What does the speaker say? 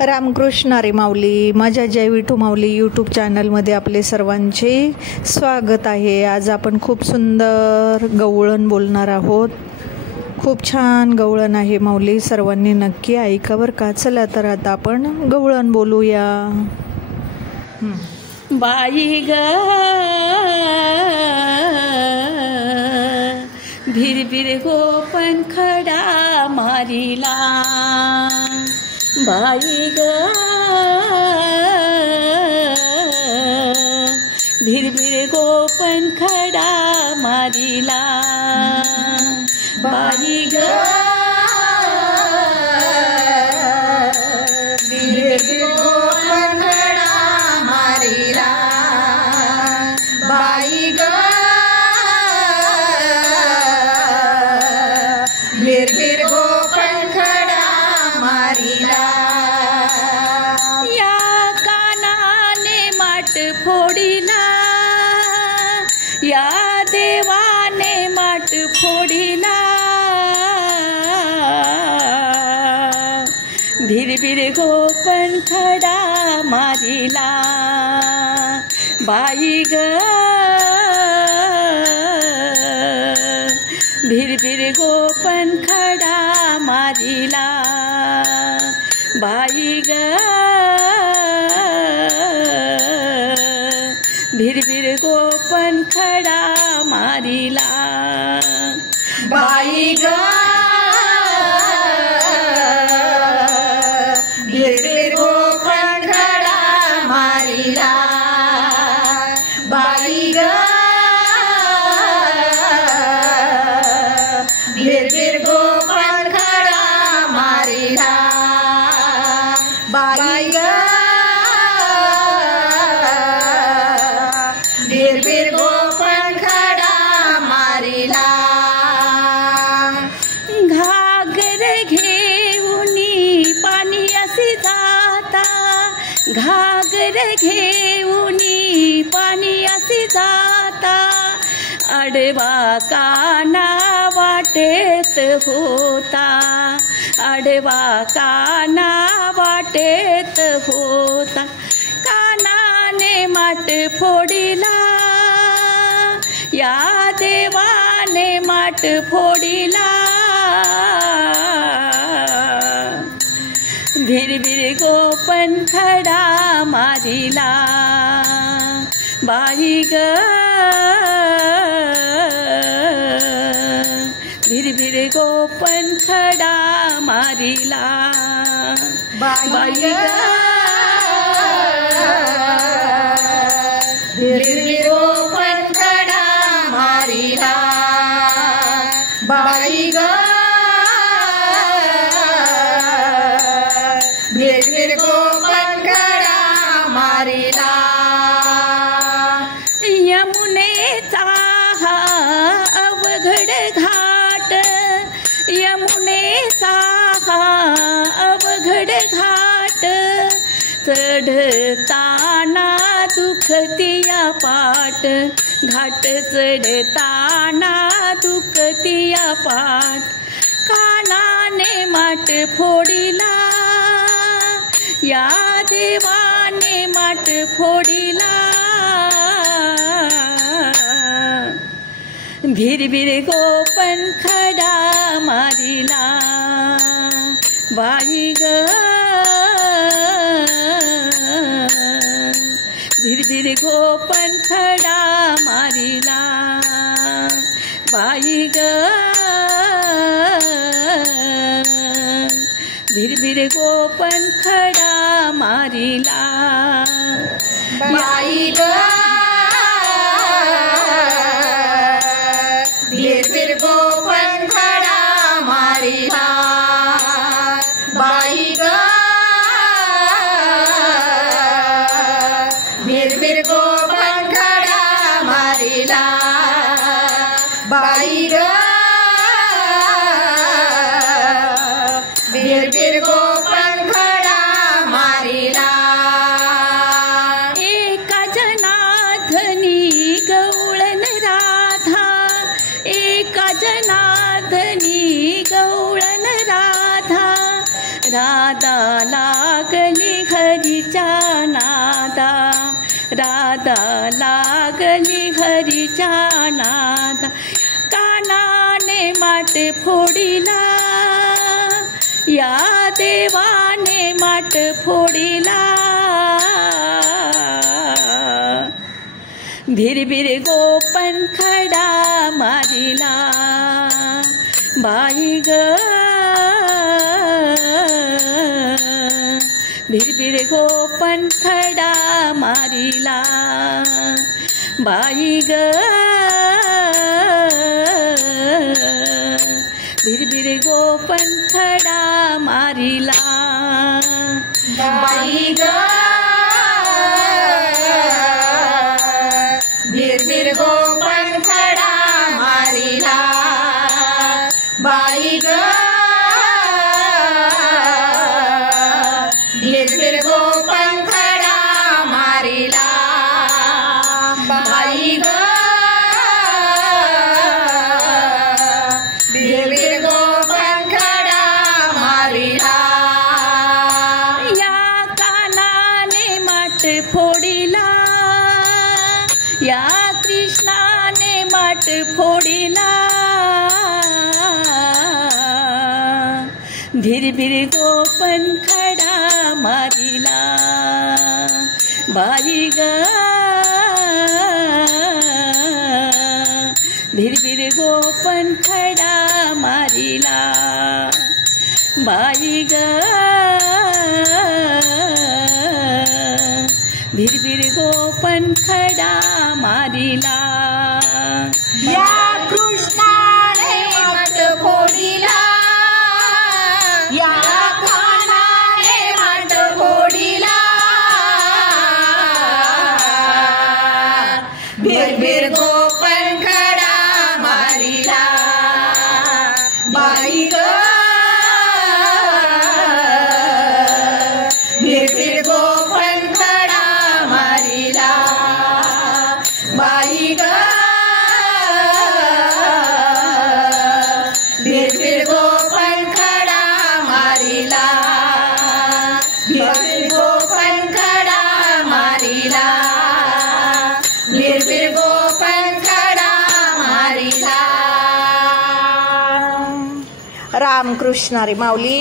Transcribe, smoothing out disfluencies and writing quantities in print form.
रामकृष्ण हरी माऊली. माझ्या जय विठू माऊली यूट्यूब चॅनलमध्ये आपले सर्वांचे स्वागत आहे. आज आपण खूप सुंदर गवळण बोलणार आहोत. खूप छान गवळण आहे माऊली, सर्वांनी नक्की ऐका बरं का. चला तर आता आपण गवळण बोलूया. बाई ग भिरभिर गोपन खडा मारिला, बाई ग भिरभिर गोपन खडा मारिला, बाई ग भिरभिर गोपन खडा मारिला, बाई ग भिरभिर गोपन खडा मारिला. या कानाने माट फोडिला, या देवाने माट फोडिला, भिरभिर गोपन खडा मारिला, बाई ग भिरभिर गोपन खडा मारिला, बाई ग भिरभिर गोपन खडा मारिला, बाई ग भिरभिर गोपन खडा मारिला, बाई ग भिरभिर गोपन खडा मारिला, बाई ग भिरभिर गोपन खडा मारिला. घागर घेऊनी पाणी असे जाता, घागर घेऊनी पाणी असे जाता, आडवा काना वाटेत होता, आडवा काना वाटेत होता, कानाने माट फोडिला, या देवाने माट फोडिला, भिरभिर गोपन खडा मारिला, बाई ग भिरभिर गोपन खडा मारिला, बाई ग भिरभिर गोपन खडा मारिला, बाई ग भिरभिर गोपन खडा मारिला. यमुनेचा हा अवघड घाट, यमुनेचा हा अवघड घाट, चढताना दुखतिया पाट, घाट चढताना दुखतिया पाट, कानाने माट फोडिला, या देवाने माट फोडिला, भिरभिर गोपन खडा मारिला, बाई ग भिरभिर गोपन खडा मारिला, बाई ग भिरभिर गोपन खडा मारिला, बाई ग भिरभिर गोपन खडा मारिला, बाई ग भिरभिर गोपन खडा मारिला, बाई ग भिरभिर गोपन खडा मारिला. एका जना फोडिला या देवाने माट फोडिला भिरभिर गोपन खडा मारिला बाई ग भिरभिर गोपन खडा मारिला बाई ग भिरभिर गोपन खडा मारिला बाई ग भिरभिर गोपन खडा मारिला बाई ग भिरभिर गोपन खडा मारिला बाई ग भिरभिर गोपन खडा मारिला या कानाने माट फोडिला या कृष्णाने माट फोडिला भिरभिर गोपन खडा मारिला बाई ग भिरभिर गोपन खडा मारिला बाई ग भिरभिर गोपन खडा मारिला या कृष्णाने माट फोडिला या कानाने माट फोडिला भिरभिर गोपन खडा मारिला बाई ग भिरभिर गोपन खडा मारिला बाई ग भिरभिर गोपन खडा मारिला भिरभिर गोपन खडा मारिला भिरभिर गोपन खडा मारिला रामकृष्ण हरी माऊली